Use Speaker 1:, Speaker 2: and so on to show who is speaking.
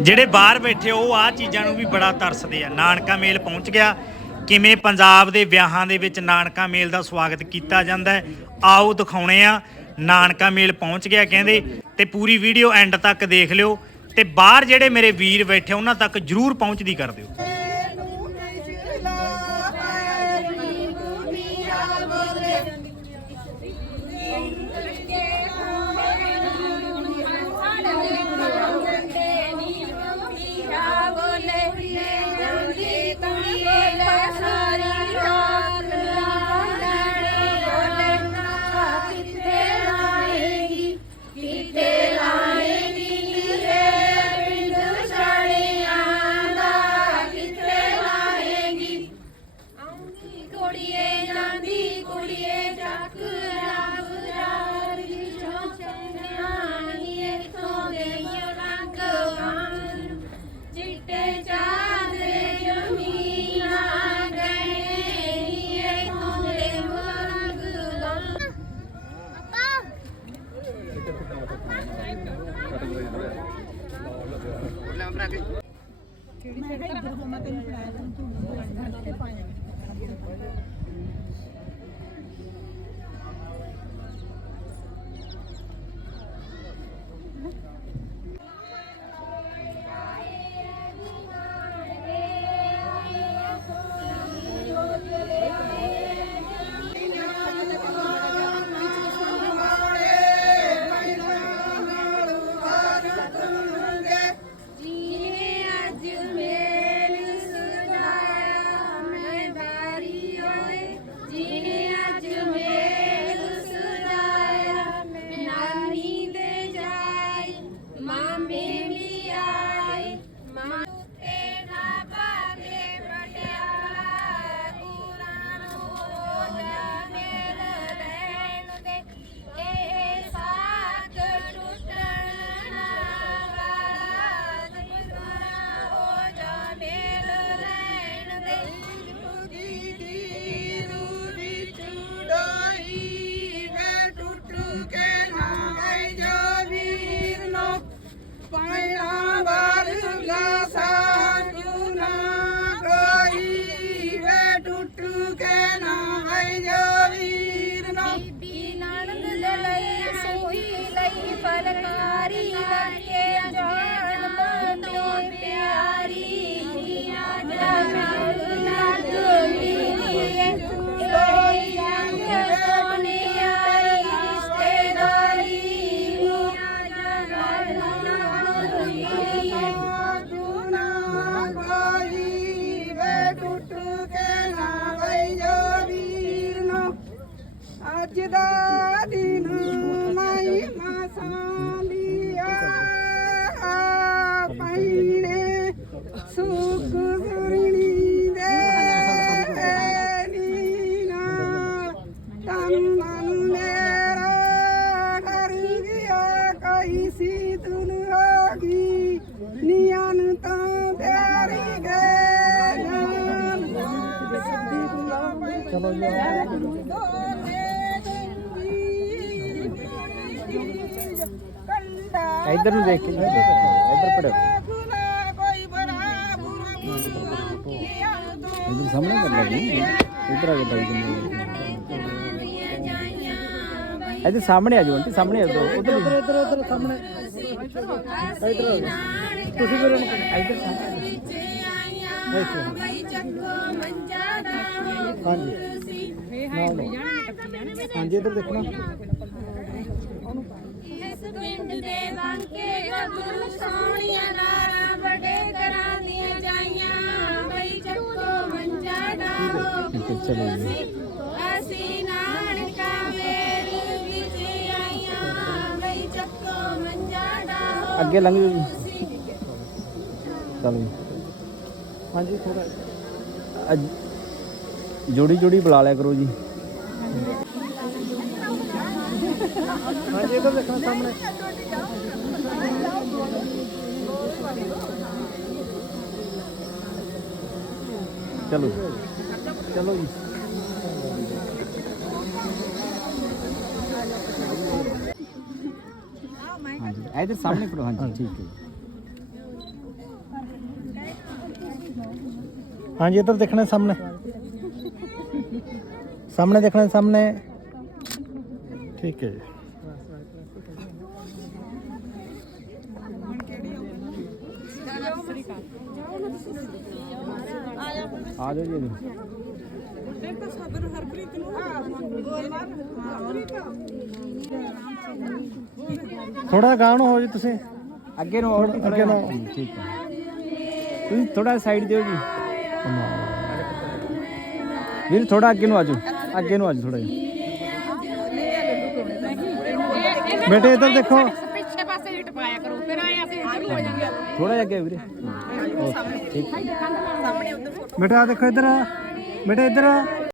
Speaker 1: ਜਿਹੜੇ ਬਾਹਰ ਬੈਠੇ ਉਹ ਆ ਚੀਜ਼ਾਂ ਨੂੰ ਵੀ ਬੜਾ ਤਰਸਦੇ ਆ। ਨਾਨਕਾ ਮੇਲ ਪਹੁੰਚ ਗਿਆ। ਕਿਵੇਂ ਪੰਜਾਬ ਦੇ ਵਿਆਹਾਂ ਦੇ ਵਿੱਚ ਨਾਨਕਾ ਮੇਲ ਦਾ ਸਵਾਗਤ ਕੀਤਾ ਜਾਂਦਾ ਹੈ, ਆਓ ਦਿਖਾਉਣੇ ਆ। ਨਾਨਕਾ ਮੇਲ ਪਹੁੰਚ ਗਿਆ ਕਹਿੰਦੇ, ਤੇ ਪੂਰੀ ਵੀਡੀਓ ਐਂਡ ਤੱਕ ਦੇਖ ਲਿਓ। ਤੇ ਬਾਹਰ ਜਿਹੜੇ ਮੇਰੇ ਵੀਰ ਬੈਠੇ, ਉਹਨਾਂ ਤੱਕ ਜਰੂਰ ਪਹੁੰਚਦੀ ਕਰ ਦਿਓ।
Speaker 2: ਕਿਤੇ ਮੈਂ ਜੀਨੇ
Speaker 3: इधर में देख इधर पड़े इधर सामने कर लगे इधर आगे भाई अरे सामने आ जाओ, आंटी, सामने आ जाओ, उधर इधर इधर इधर सामने। इधर तुसी
Speaker 2: भी इधर सामने हाँ
Speaker 3: जी। हाँ जी, इधर
Speaker 2: देखना। ਪਿੰਡ ਦੇ ਵਾਂਕੇ ਗੱਭਰੂ ਸੋਹਣੀਆਂ ਨਾਰਾਂ ਬੜੇ ਘਰਾਂ ਦੀਆਂ ਜਾਈਆਂ। ਬਈ ਚੱਕੋ ਮੰਜਾ ਡਾਹੋ
Speaker 3: ਜੀ।
Speaker 2: ਅਸੀਂ ਨਾਨਕਾ ਮੇਲ ਵਿੱਚ ਆਈਆਂ। ਬਈ ਚੱਕੋ ਮੰਜਾ ਡਾਹੋ
Speaker 3: ਅੱਗੇ ਲੰਘ ਜਾਓ ਜੀ। ਚਲੋ ਹਾਂਜੀ ਥੋੜਾ ਜੋੜੀ ਜੋੜੀ ਬੁਲਾ ਲਿਆ ਕਰੋ ਜੀ। ਹਾਂਜੀ ਇੱਧਰ ਦੇਖਣਾ ਸਾਹਮਣੇ ਚਲੋ ਚਲੋ ਜੀ ਹਾਂਜੀ ਇਧਰ ਸਾਹਮਣੇ ਫੜੋ ਹਾਂਜੀ ਠੀਕ ਹੈ ਹਾਂਜੀ ਇੱਧਰ ਦੇਖਣਾ ਸਾਹਮਣੇ ਸਾਹਮਣੇ ਦੇਖਣਾ ਸਾਹਮਣੇ ਠੀਕ ਹੈ ਜੀ ਆ ਜਾਓ ਜੀ ਥੋੜਾ ਗਾਣ ਹੋ ਜੀ ਤੁਸੀਂ। ਅੱਗੇ ਨੂੰ ਅੱਗੇ ਨੂੰ। ਠੀਕ ਹੈ। ਤੁਸੀਂ ਥੋੜਾ ਸਾਈਡ ਦਿਓ ਜੀ। ਵੀਰ ਥੋੜਾ ਅੱਗੇ ਨੂੰ ਆਜੋ ਅੱਗੇ ਨੂੰ ਆਜੋ ਥੋੜਾ ਜਿਹਾ। ਬੇਟੇ ਇੱਧਰ ਦੇਖੋ।
Speaker 2: ਪਿੱਛੇ ਪਾਸੇ ਹਿੱਟ ਪਾਇਆ ਕਰੋ ਫਿਰ ਆਏ ਅਸੀਂ ਹੋ ਜਾਣਗੇ
Speaker 3: ਥੋੜਾ ਜਿਹਾ ਅੱਗੇ ਵੀਰੇ। ਬੇਟਾ ਦੇਖੋ ਇੱਧਰ। ਬੇਟਾ ਇੱਧਰ